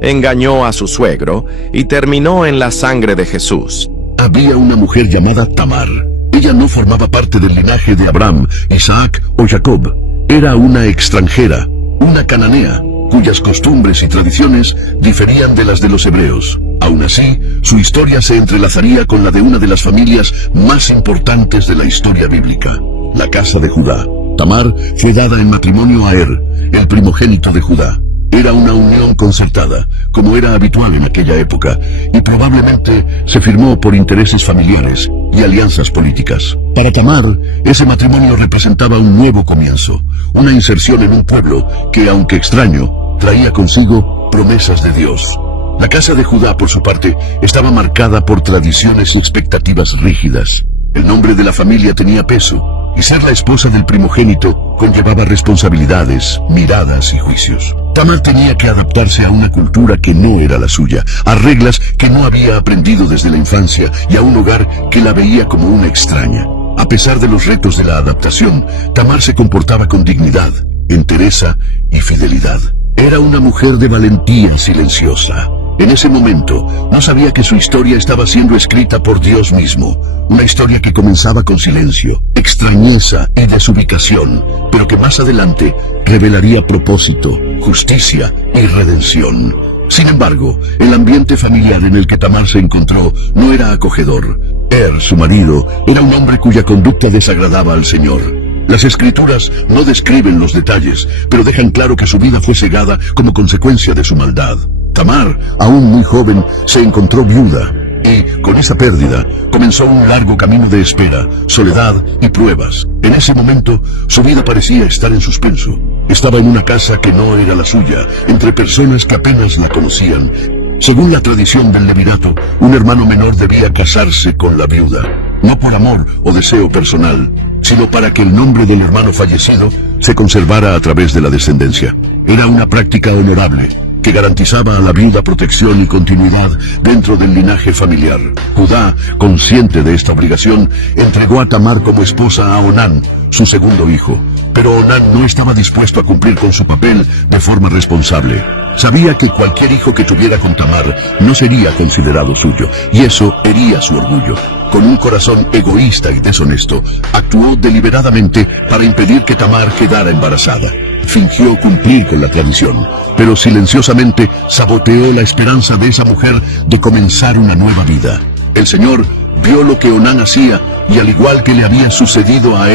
engañó a su suegro y terminó en la sangre de Jesús. Había una mujer llamada Tamar. Ella no formaba parte del linaje de Abraham, Isaac o Jacob. Era una extranjera, una cananea, cuyas costumbres y tradiciones diferían de las de los hebreos. Aún así, su historia se entrelazaría con la de una de las familias más importantes de la historia bíblica, la casa de Judá. Tamar fue dada en matrimonio a Er, el primogénito de Judá. Era una unión concertada, como era habitual en aquella época, y probablemente se firmó por intereses familiares y alianzas políticas. Para Tamar, ese matrimonio representaba un nuevo comienzo, una inserción en un pueblo que, aunque extraño, traía consigo promesas de Dios. La casa de Judá, por su parte, estaba marcada por tradiciones y expectativas rígidas. El nombre de la familia tenía peso, y ser la esposa del primogénito conllevaba responsabilidades, miradas y juicios. Tamar tenía que adaptarse a una cultura que no era la suya, a reglas que no había aprendido desde la infancia y a un hogar que la veía como una extraña. A pesar de los retos de la adaptación, Tamar se comportaba con dignidad, entereza y fidelidad. Era una mujer de valentía silenciosa. En ese momento, no sabía que su historia estaba siendo escrita por Dios mismo. Una historia que comenzaba con silencio, extrañeza y desubicación, pero que más adelante revelaría propósito, justicia y redención. Sin embargo, el ambiente familiar en el que Tamar se encontró no era acogedor. Su marido, era un hombre cuya conducta desagradaba al Señor. Las Escrituras no describen los detalles, pero dejan claro que su vida fue cegada como consecuencia de su maldad. Tamar, aún muy joven, se encontró viuda y, con esa pérdida, comenzó un largo camino de espera, soledad y pruebas. En ese momento, su vida parecía estar en suspenso. Estaba en una casa que no era la suya, entre personas que apenas la conocían. Según la tradición del levirato, un hermano menor debía casarse con la viuda, no por amor o deseo personal, sino para que el nombre del hermano fallecido se conservara a través de la descendencia. Era una práctica honorable, que garantizaba a la viuda protección y continuidad dentro del linaje familiar. Judá, consciente de esta obligación, entregó a Tamar como esposa a Onán, su segundo hijo. Pero Onán no estaba dispuesto a cumplir con su papel de forma responsable. Sabía que cualquier hijo que tuviera con Tamar no sería considerado suyo, y eso hería su orgullo. Con un corazón egoísta y deshonesto, actuó deliberadamente para impedir que Tamar quedara embarazada. Fingió cumplir con la tradición, pero silenciosamente saboteó la esperanza de esa mujer de comenzar una nueva vida. El Señor vio lo que Onán hacía y, al igual que le había sucedido a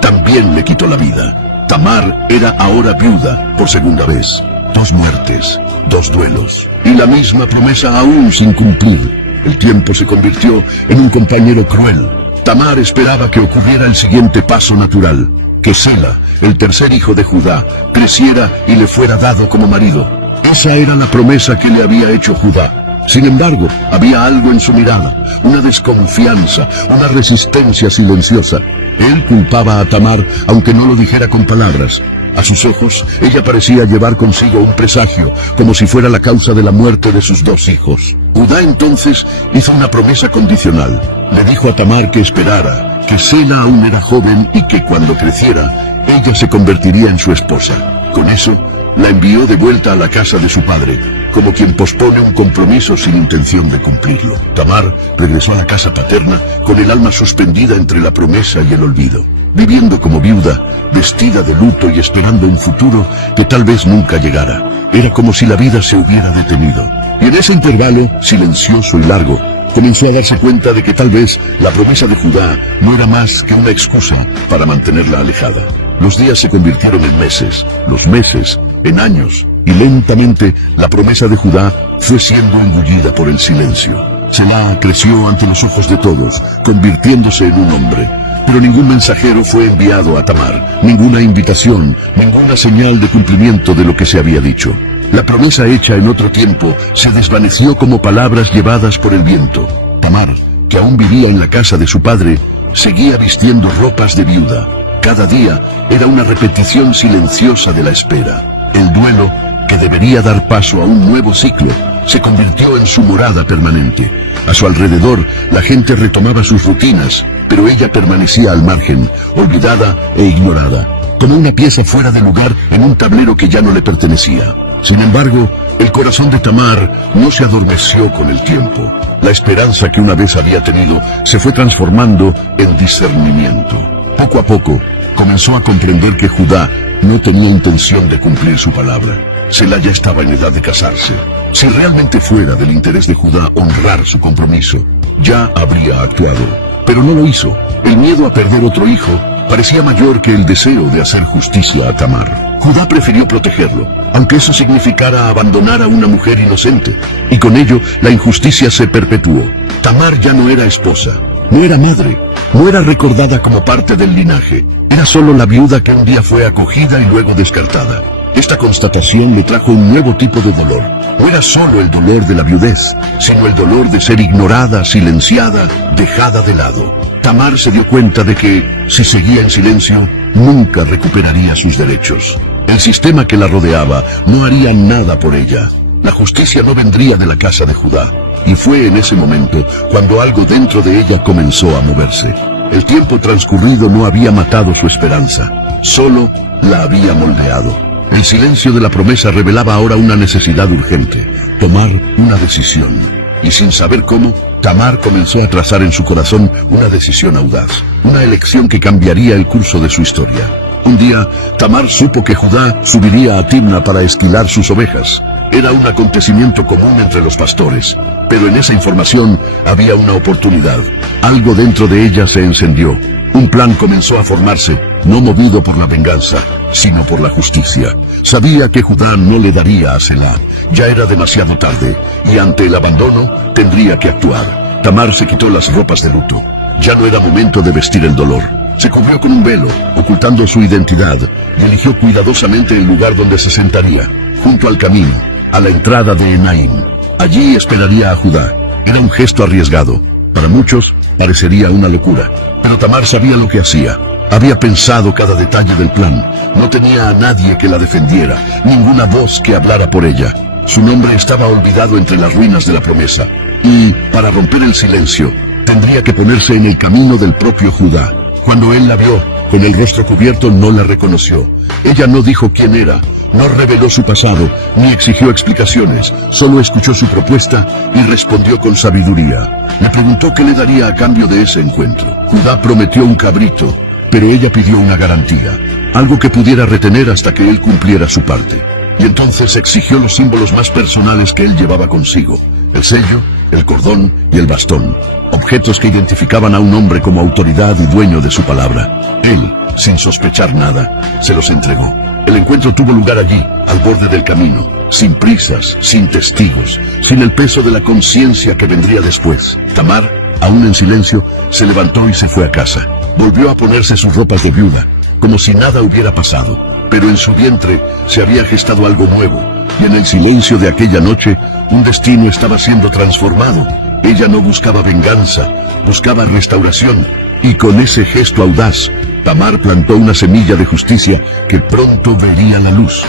también le quitó la vida. Tamar era ahora viuda por segunda vez. 2 muertes, 2 duelos y la misma promesa aún sin cumplir. El tiempo se convirtió en un compañero cruel. Tamar esperaba que ocurriera el siguiente paso natural, que Sela, el tercer hijo de Judá, creciera y le fuera dado como marido. Esa era la promesa que le había hecho Judá. Sin embargo, había algo en su mirada, una desconfianza, una resistencia silenciosa. Él culpaba a Tamar, aunque no lo dijera con palabras. A sus ojos, ella parecía llevar consigo un presagio, como si fuera la causa de la muerte de sus 2 hijos. Judá entonces hizo una promesa condicional. Le dijo a Tamar que esperara, que Sela aún era joven y que cuando creciera, ella se convertiría en su esposa. Con eso, la envió de vuelta a la casa de su padre, como quien pospone un compromiso sin intención de cumplirlo. Tamar regresó a la casa paterna con el alma suspendida entre la promesa y el olvido, viviendo como viuda, vestida de luto y esperando un futuro que tal vez nunca llegara. Era como si la vida se hubiera detenido. Y en ese intervalo, silencioso y largo, comenzó a darse cuenta de que tal vez la promesa de Judá no era más que una excusa para mantenerla alejada. Los días se convirtieron en meses, los meses en años, y lentamente la promesa de Judá fue siendo engullida por el silencio. Selá creció ante los ojos de todos, convirtiéndose en un hombre. Pero ningún mensajero fue enviado a Tamar, ninguna invitación, ninguna señal de cumplimiento de lo que se había dicho. La promesa hecha en otro tiempo se desvaneció como palabras llevadas por el viento. Tamar, que aún vivía en la casa de su padre, seguía vistiendo ropas de viuda. Cada día era una repetición silenciosa de la espera. El duelo, que debería dar paso a un nuevo ciclo, se convirtió en su morada permanente. A su alrededor, la gente retomaba sus rutinas, pero ella permanecía al margen, olvidada e ignorada, como una pieza fuera de lugar en un tablero que ya no le pertenecía. Sin embargo, El corazón de Tamar no se adormeció con el tiempo. La esperanza que una vez había tenido se fue transformando en discernimiento. Poco a poco, comenzó a comprender que Judá no tenía intención de cumplir su palabra. Sela ya estaba en edad de casarse. Si realmente fuera del interés de Judá honrar su compromiso, ya habría actuado. Pero no lo hizo. El miedo a perder otro hijo parecía mayor que el deseo de hacer justicia a Tamar. Judá prefirió protegerlo, aunque eso significara abandonar a una mujer inocente, y con ello la injusticia se perpetuó. Tamar ya no era esposa, no era madre, no era recordada como parte del linaje, era solo la viuda que un día fue acogida y luego descartada. Esta constatación le trajo un nuevo tipo de dolor. No era solo el dolor de la viudez, sino el dolor de ser ignorada, silenciada, dejada de lado. Tamar se dio cuenta de que, si seguía en silencio, nunca recuperaría sus derechos. El sistema que la rodeaba no haría nada por ella. La justicia no vendría de la casa de Judá. Y fue en ese momento cuando algo dentro de ella comenzó a moverse. El tiempo transcurrido no había matado su esperanza, solo la había moldeado. El silencio de la promesa revelaba ahora una necesidad urgente, tomar una decisión. Y sin saber cómo, Tamar comenzó a trazar en su corazón una decisión audaz, una elección que cambiaría el curso de su historia. Un día, Tamar supo que Judá subiría a Timna para esquilar sus ovejas. Era un acontecimiento común entre los pastores, pero en esa información había una oportunidad. Algo dentro de ella se encendió. Un plan comenzó a formarse, no movido por la venganza, sino por la justicia. Sabía que Judá no le daría a Sela. Ya era demasiado tarde, y ante el abandono tendría que actuar. Tamar se quitó las ropas de luto. Ya no era momento de vestir el dolor. Se cubrió con un velo, ocultando su identidad, y eligió cuidadosamente el lugar donde se sentaría, junto al camino, a la entrada de Enaim. Allí esperaría a Judá. Era un gesto arriesgado. Para muchos parecería una locura, pero Tamar sabía lo que hacía. Había pensado cada detalle del plan. No tenía a nadie que la defendiera, ninguna voz que hablara por ella. Su nombre estaba olvidado entre las ruinas de la promesa. Y, para romper el silencio, tendría que ponerse en el camino del propio Judá. Cuando él la vio, con el rostro cubierto, no la reconoció. Ella no dijo quién era, no reveló su pasado, ni exigió explicaciones. Solo escuchó su propuesta y respondió con sabiduría. Le preguntó qué le daría a cambio de ese encuentro. Judá prometió un cabrito, pero ella pidió una garantía, algo que pudiera retener hasta que él cumpliera su parte. Y entonces exigió los símbolos más personales que él llevaba consigo: el sello, el cordón y el bastón, objetos que identificaban a un hombre como autoridad y dueño de su palabra. Él, sin sospechar nada, se los entregó. El encuentro tuvo lugar allí, al borde del camino, sin prisas, sin testigos, sin el peso de la conciencia que vendría después. Tamar, aún en silencio, se levantó y se fue a casa. Volvió a ponerse sus ropas de viuda, como si nada hubiera pasado, pero en su vientre se había gestado algo nuevo, y en el silencio de aquella noche, un destino estaba siendo transformado. Ella no buscaba venganza, buscaba restauración, y con ese gesto audaz, Tamar plantó una semilla de justicia que pronto vería la luz.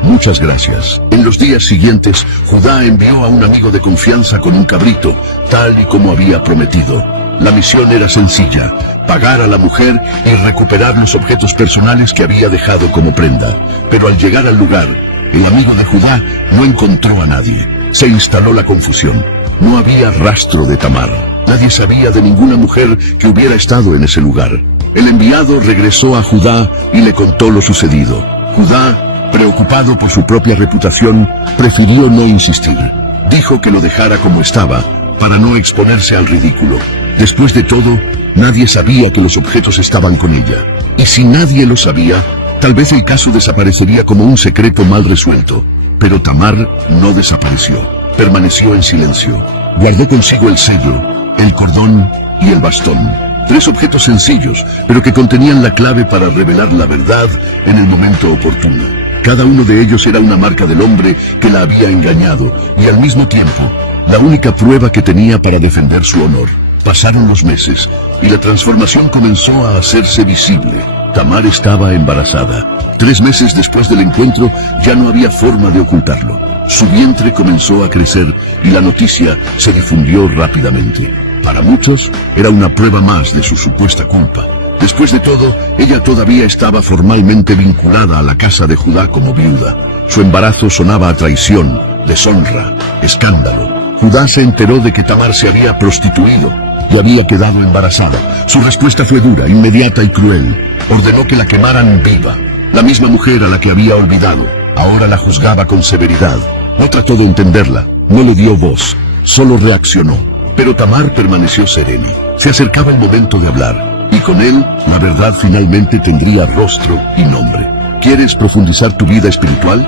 Muchas gracias. En los días siguientes, Judá envió a un amigo de confianza con un cabrito, tal y como había prometido. La misión era sencilla: pagar a la mujer y recuperar los objetos personales que había dejado como prenda. Pero al llegar al lugar, el amigo de Judá no encontró a nadie. Se instaló la confusión. No había rastro de Tamar. Nadie sabía de ninguna mujer que hubiera estado en ese lugar. El enviado regresó a Judá y le contó lo sucedido. Judá, preocupado por su propia reputación, prefirió no insistir. Dijo que lo dejara como estaba, para no exponerse al ridículo. Después de todo, nadie sabía que los objetos estaban con ella. Y si nadie lo sabía, tal vez el caso desaparecería como un secreto mal resuelto. Pero Tamar no desapareció. Permaneció en silencio. Guardó consigo el sello, el cordón y el bastón. 3 objetos sencillos, pero que contenían la clave para revelar la verdad en el momento oportuno. Cada uno de ellos era una marca del hombre que la había engañado, y al mismo tiempo, la única prueba que tenía para defender su honor. Pasaron los meses, y la transformación comenzó a hacerse visible. Tamar estaba embarazada. 3 meses después del encuentro, ya no había forma de ocultarlo. Su vientre comenzó a crecer, y la noticia se difundió rápidamente. Para muchos, era una prueba más de su supuesta culpa. Después de todo, ella todavía estaba formalmente vinculada a la casa de Judá como viuda. Su embarazo sonaba a traición, deshonra, escándalo. Judá se enteró de que Tamar se había prostituido y había quedado embarazada. Su respuesta fue dura, inmediata y cruel. Ordenó que la quemaran viva. La misma mujer a la que había olvidado, ahora la juzgaba con severidad. No trató de entenderla, no le dio voz, solo reaccionó. Pero Tamar permaneció sereno. Se acercaba el momento de hablar, y con él la verdad finalmente tendría rostro y nombre. ¿Quieres profundizar tu vida espiritual?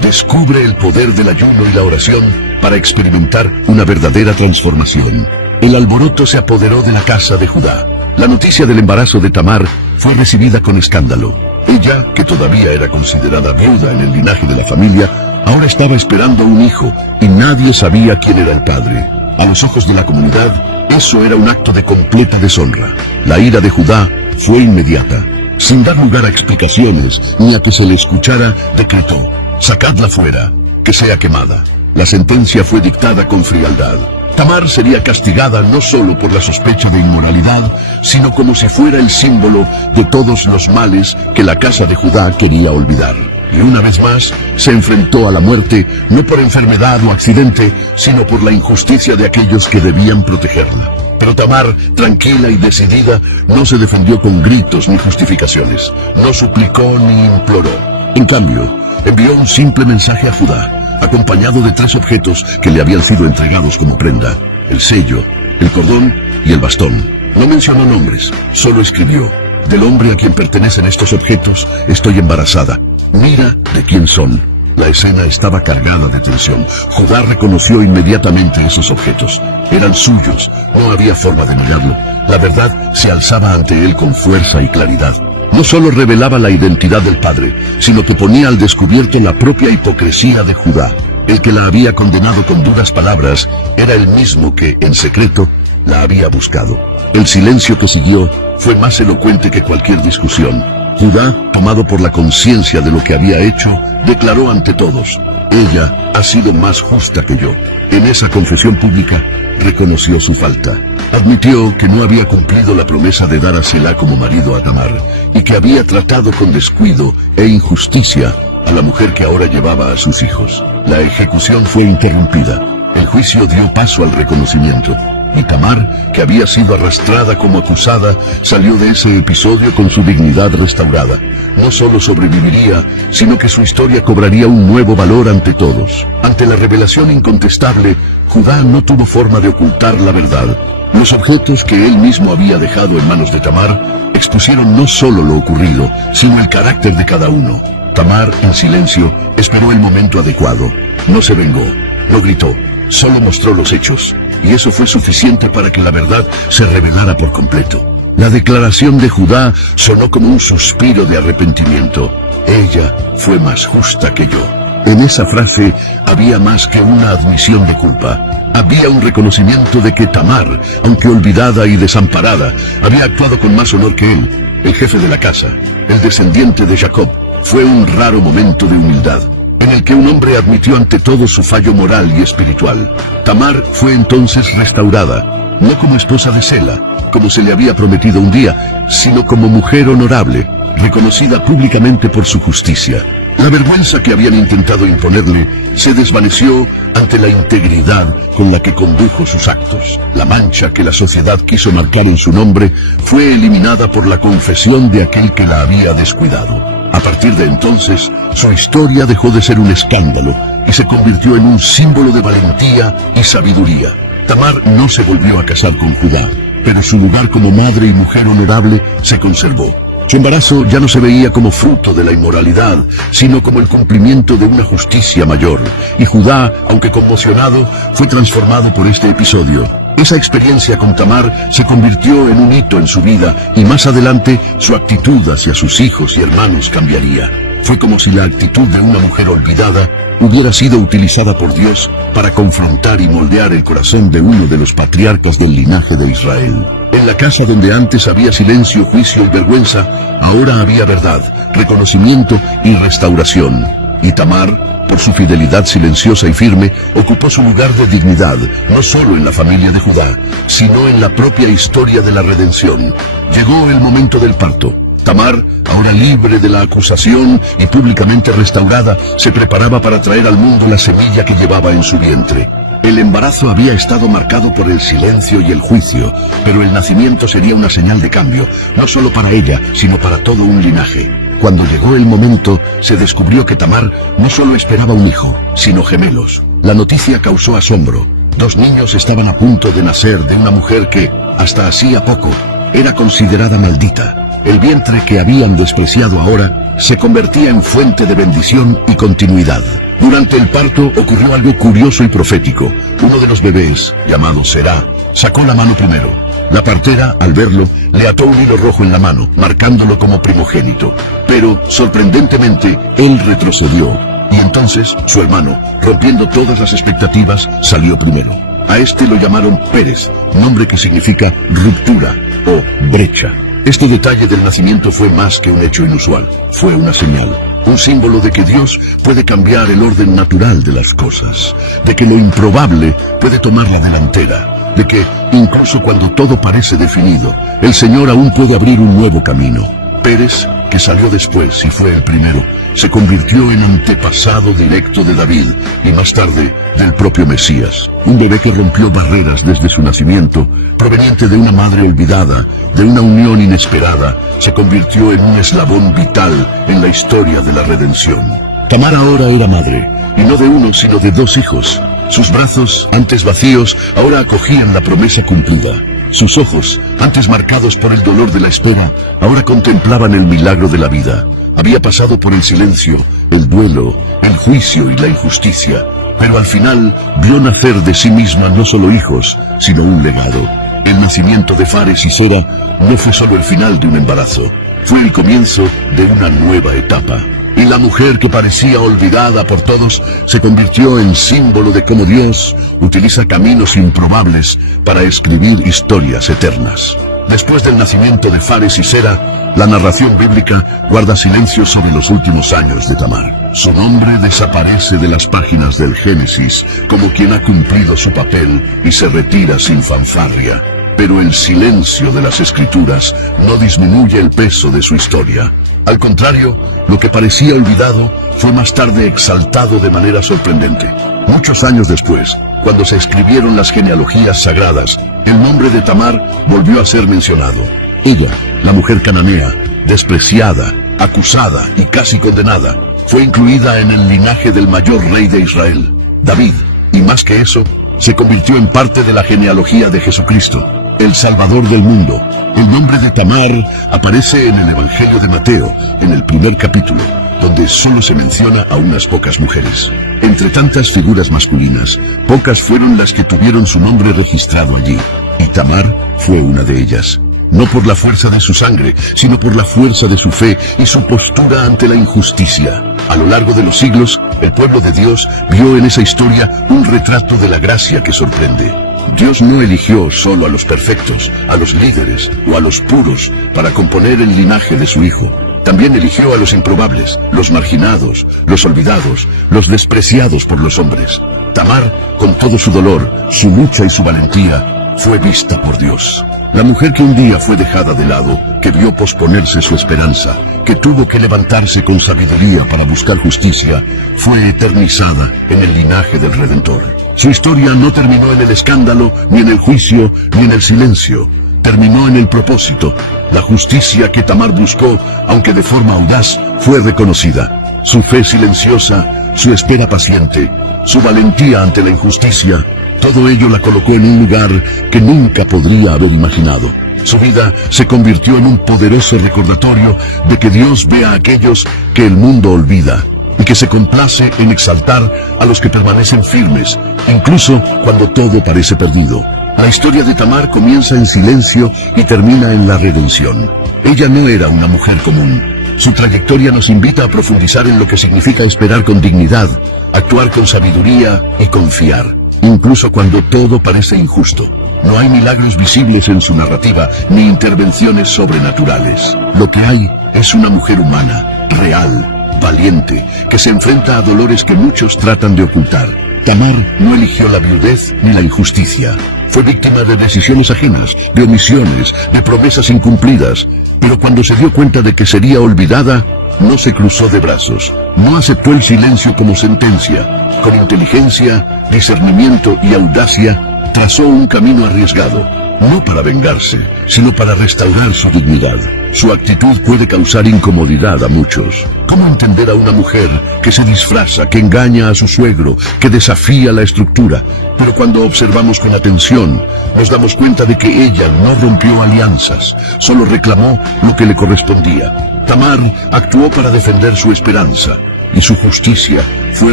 Descubre el poder del ayuno y la oración para experimentar una verdadera transformación. El alboroto se apoderó de la casa de Judá. La noticia del embarazo de Tamar fue recibida con escándalo. Ella, que todavía era considerada viuda en el linaje de la familia, ahora estaba esperando un hijo y nadie sabía quién era el padre. A los ojos de la comunidad, eso era un acto de completa deshonra. La ira de Judá fue inmediata. Sin dar lugar a explicaciones ni a que se le escuchara, decretó: sacadla fuera, que sea quemada. La sentencia fue dictada con frialdad. Tamar sería castigada no solo por la sospecha de inmoralidad, sino como si fuera el símbolo de todos los males que la casa de Judá quería olvidar. Y una vez más, se enfrentó a la muerte, no por enfermedad o accidente, sino por la injusticia de aquellos que debían protegerla. Pero Tamar, tranquila y decidida, no se defendió con gritos ni justificaciones, no suplicó ni imploró. En cambio, envió un simple mensaje a Judá, acompañado de 3 objetos que le habían sido entregados como prenda: el sello, el cordón y el bastón. No mencionó nombres, solo escribió: del hombre a quien pertenecen estos objetos, estoy embarazada. Mira de quién son. La escena estaba cargada de tensión. Judá reconoció inmediatamente esos objetos. Eran suyos, no había forma de negarlo. La verdad se alzaba ante él con fuerza y claridad. No solo revelaba la identidad del padre, sino que ponía al descubierto la propia hipocresía de Judá. El que la había condenado con duras palabras era el mismo que, en secreto, la había buscado. El silencio que siguió fue más elocuente que cualquier discusión. Judá, tomado por la conciencia de lo que había hecho, declaró ante todos: ella ha sido más justa que yo. En esa confesión pública, reconoció su falta. Admitió que no había cumplido la promesa de dar a Selá como marido a Tamar, y que había tratado con descuido e injusticia a la mujer que ahora llevaba a sus hijos. La ejecución fue interrumpida. El juicio dio paso al reconocimiento. Y Tamar, que había sido arrastrada como acusada, salió de ese episodio con su dignidad restaurada. No solo sobreviviría, sino que su historia cobraría un nuevo valor ante todos. Ante la revelación incontestable, Judá no tuvo forma de ocultar la verdad. Los objetos que él mismo había dejado en manos de Tamar expusieron no solo lo ocurrido, sino el carácter de cada uno. Tamar, en silencio, esperó el momento adecuado. No se vengó, no gritó, solo mostró los hechos. Y eso fue suficiente para que la verdad se revelara por completo. La declaración de Judá sonó como un suspiro de arrepentimiento. Ella fue más justa que yo. En esa frase había más que una admisión de culpa. Había un reconocimiento de que Tamar, aunque olvidada y desamparada, había actuado con más honor que él. El jefe de la casa, el descendiente de Jacob. Fue un raro momento de humildad, en el que un hombre admitió ante todo su fallo moral y espiritual. Tamar fue entonces restaurada, no como esposa de Selá, como se le había prometido un día, sino como mujer honorable, reconocida públicamente por su justicia. La vergüenza que habían intentado imponerle se desvaneció ante la integridad con la que condujo sus actos. La mancha que la sociedad quiso marcar en su nombre fue eliminada por la confesión de aquel que la había descuidado. A partir de entonces, su historia dejó de ser un escándalo y se convirtió en un símbolo de valentía y sabiduría. Tamar no se volvió a casar con Judá, pero su lugar como madre y mujer honorable se conservó. Su embarazo ya no se veía como fruto de la inmoralidad, sino como el cumplimiento de una justicia mayor. Y Judá, aunque conmocionado, fue transformado por este episodio. Esa experiencia con Tamar se convirtió en un hito en su vida, y más adelante su actitud hacia sus hijos y hermanos cambiaría. Fue como si la actitud de una mujer olvidada hubiera sido utilizada por Dios para confrontar y moldear el corazón de uno de los patriarcas del linaje de Israel. En la casa donde antes había silencio, juicio y vergüenza, ahora había verdad, reconocimiento y restauración. Y Tamar, por su fidelidad silenciosa y firme, ocupó su lugar de dignidad, no solo en la familia de Judá, sino en la propia historia de la redención. Llegó el momento del parto. Tamar, ahora libre de la acusación y públicamente restaurada, se preparaba para traer al mundo la semilla que llevaba en su vientre. El embarazo había estado marcado por el silencio y el juicio, pero el nacimiento sería una señal de cambio, no solo para ella, sino para todo un linaje. Cuando llegó el momento, se descubrió que Tamar no solo esperaba un hijo, sino gemelos. La noticia causó asombro. 2 niños estaban a punto de nacer de una mujer que, hasta hacía poco, era considerada maldita. El vientre que habían despreciado ahora se convertía en fuente de bendición y continuidad. Durante el parto ocurrió algo curioso y profético. Uno de los bebés, llamado Será, sacó la mano primero. La partera, al verlo, le ató un hilo rojo en la mano, marcándolo como primogénito. Pero, sorprendentemente, él retrocedió. Y entonces, su hermano, rompiendo todas las expectativas, salió primero. A este lo llamaron Pérez, nombre que significa ruptura o brecha. Este detalle del nacimiento fue más que un hecho inusual. Fue una señal, un símbolo de que Dios puede cambiar el orden natural de las cosas, de que lo improbable puede tomar la delantera, de que, incluso cuando todo parece definido, el Señor aún puede abrir un nuevo camino. Pérez, que salió después y fue el primero, se convirtió en antepasado directo de David y más tarde del propio Mesías. Un bebé que rompió barreras desde su nacimiento, proveniente de una madre olvidada, de una unión inesperada, se convirtió en un eslabón vital en la historia de la redención. Tamar ahora era madre, y no de uno sino de 2 hijos. Sus brazos, antes vacíos, ahora acogían la promesa cumplida. Sus ojos, antes marcados por el dolor de la espera, ahora contemplaban el milagro de la vida. Había pasado por el silencio, el duelo, el juicio y la injusticia, pero al final vio nacer de sí misma no solo hijos, sino un legado. El nacimiento de Fares y Sera no fue solo el final de un embarazo, fue el comienzo de una nueva etapa. Y la mujer que parecía olvidada por todos se convirtió en símbolo de cómo Dios utiliza caminos improbables para escribir historias eternas. Después del nacimiento de Fares y Sera, la narración bíblica guarda silencio sobre los últimos años de Tamar. Su nombre desaparece de las páginas del Génesis como quien ha cumplido su papel y se retira sin fanfarria. Pero el silencio de las Escrituras no disminuye el peso de su historia. Al contrario, lo que parecía olvidado fue más tarde exaltado de manera sorprendente. Muchos años después, cuando se escribieron las genealogías sagradas, el nombre de Tamar volvió a ser mencionado. Ella, la mujer cananea, despreciada, acusada y casi condenada, fue incluida en el linaje del mayor rey de Israel, David, y más que eso, se convirtió en parte de la genealogía de Jesucristo, el Salvador del mundo. El nombre de Tamar aparece en el Evangelio de Mateo, en el 1er capítulo, donde solo se menciona a unas pocas mujeres. Entre tantas figuras masculinas, pocas fueron las que tuvieron su nombre registrado allí, y Tamar fue una de ellas. No por la fuerza de su sangre, sino por la fuerza de su fe y su postura ante la injusticia. A lo largo de los siglos, el pueblo de Dios vio en esa historia un retrato de la gracia que sorprende. Dios no eligió solo a los perfectos, a los líderes o a los puros para componer el linaje de su Hijo. También eligió a los improbables, los marginados, los olvidados, los despreciados por los hombres. Tamar, con todo su dolor, su lucha y su valentía, fue vista por Dios. La mujer que un día fue dejada de lado, que vio posponerse su esperanza, que tuvo que levantarse con sabiduría para buscar justicia, fue eternizada en el linaje del Redentor. Su historia no terminó en el escándalo, ni en el juicio, ni en el silencio. Terminó en el propósito. La justicia que Tamar buscó, aunque de forma audaz, fue reconocida. Su fe silenciosa, su espera paciente, su valentía ante la injusticia, todo ello la colocó en un lugar que nunca podría haber imaginado. Su vida se convirtió en un poderoso recordatorio de que Dios ve a aquellos que el mundo olvida y que se complace en exaltar a los que permanecen firmes, incluso cuando todo parece perdido. La historia de Tamar comienza en silencio y termina en la redención. Ella no era una mujer común. Su trayectoria nos invita a profundizar en lo que significa esperar con dignidad, actuar con sabiduría y confiar, incluso cuando todo parece injusto. No hay milagros visibles en su narrativa, ni intervenciones sobrenaturales. Lo que hay es una mujer humana, real, valiente, que se enfrenta a dolores que muchos tratan de ocultar. Tamar no eligió la viudez ni la injusticia. Fue víctima de decisiones ajenas, de omisiones, de promesas incumplidas, pero cuando se dio cuenta de que sería olvidada, no se cruzó de brazos, no aceptó el silencio como sentencia. Con inteligencia, discernimiento y audacia, trazó un camino arriesgado, no para vengarse, sino para restaurar su dignidad. Su actitud puede causar incomodidad a muchos. ¿Cómo entender a una mujer que se disfraza, que engaña a su suegro, que desafía la estructura? Pero cuando observamos con atención, nos damos cuenta de que ella no rompió alianzas, solo reclamó lo que le correspondía. Tamar actuó para defender su esperanza, y su justicia fue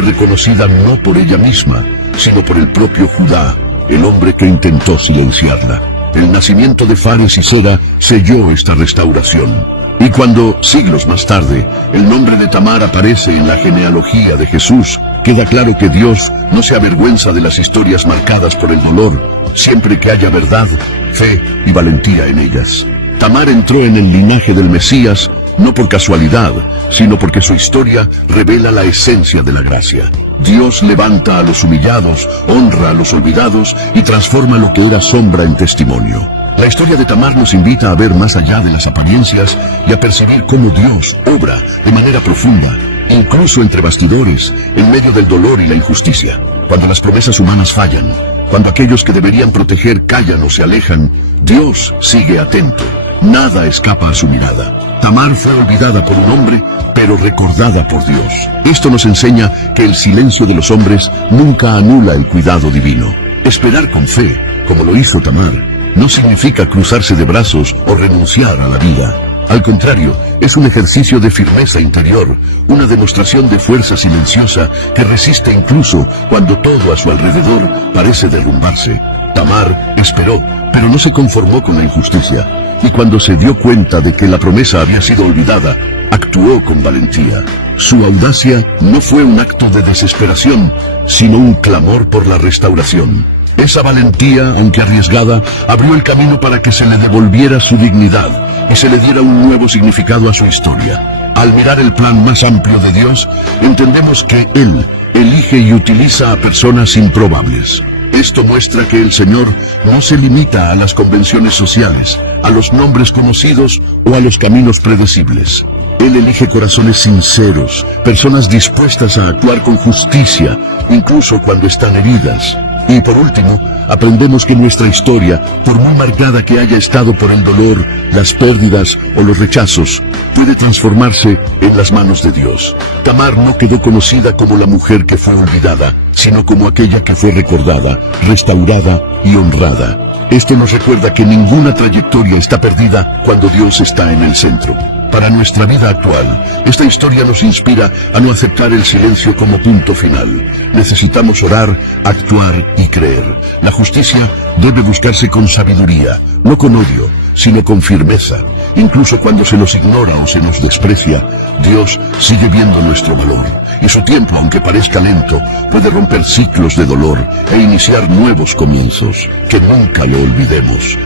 reconocida no por ella misma, sino por el propio Judá, el hombre que intentó silenciarla. El nacimiento de Fares y Zera selló esta restauración. Y cuando, siglos más tarde, el nombre de Tamar aparece en la genealogía de Jesús, queda claro que Dios no se avergüenza de las historias marcadas por el dolor, siempre que haya verdad, fe y valentía en ellas. Tamar entró en el linaje del Mesías, no por casualidad, sino porque su historia revela la esencia de la gracia. Dios levanta a los humillados, honra a los olvidados y transforma lo que era sombra en testimonio. La historia de Tamar nos invita a ver más allá de las apariencias y a percibir cómo Dios obra de manera profunda, incluso entre bastidores, en medio del dolor y la injusticia. Cuando las promesas humanas fallan, cuando aquellos que deberían proteger callan o se alejan, Dios sigue atento. Nada escapa a su mirada. Tamar fue olvidada por un hombre, pero recordada por Dios. Esto nos enseña que el silencio de los hombres nunca anula el cuidado divino. Esperar con fe, como lo hizo Tamar, no significa cruzarse de brazos o renunciar a la vida. Al contrario, es un ejercicio de firmeza interior, una demostración de fuerza silenciosa que resiste incluso cuando todo a su alrededor parece derrumbarse. Tamar esperó, pero no se conformó con la injusticia. Y cuando se dio cuenta de que la promesa había sido olvidada, actuó con valentía. Su audacia no fue un acto de desesperación, sino un clamor por la restauración. Esa valentía, aunque arriesgada, abrió el camino para que se le devolviera su dignidad y se le diera un nuevo significado a su historia. Al mirar el plan más amplio de Dios, entendemos que Él elige y utiliza a personas improbables. Esto muestra que el Señor no se limita a las convenciones sociales, a los nombres conocidos o a los caminos predecibles. Él elige corazones sinceros, personas dispuestas a actuar con justicia, incluso cuando están heridas. Y por último, aprendemos que nuestra historia, por muy marcada que haya estado por el dolor, las pérdidas o los rechazos, puede transformarse en las manos de Dios. Tamar no quedó conocida como la mujer que fue olvidada, sino como aquella que fue recordada, restaurada y honrada. Esto nos recuerda que ninguna trayectoria está perdida cuando Dios está en el centro. Para nuestra vida actual, esta historia nos inspira a no aceptar el silencio como punto final. Necesitamos orar, actuar y creer. La justicia debe buscarse con sabiduría, no con odio, sino con firmeza. Incluso cuando se nos ignora o se nos desprecia, Dios sigue viendo nuestro valor. Y su tiempo, aunque parezca lento, puede romper ciclos de dolor e iniciar nuevos comienzos. Que nunca lo olvidemos.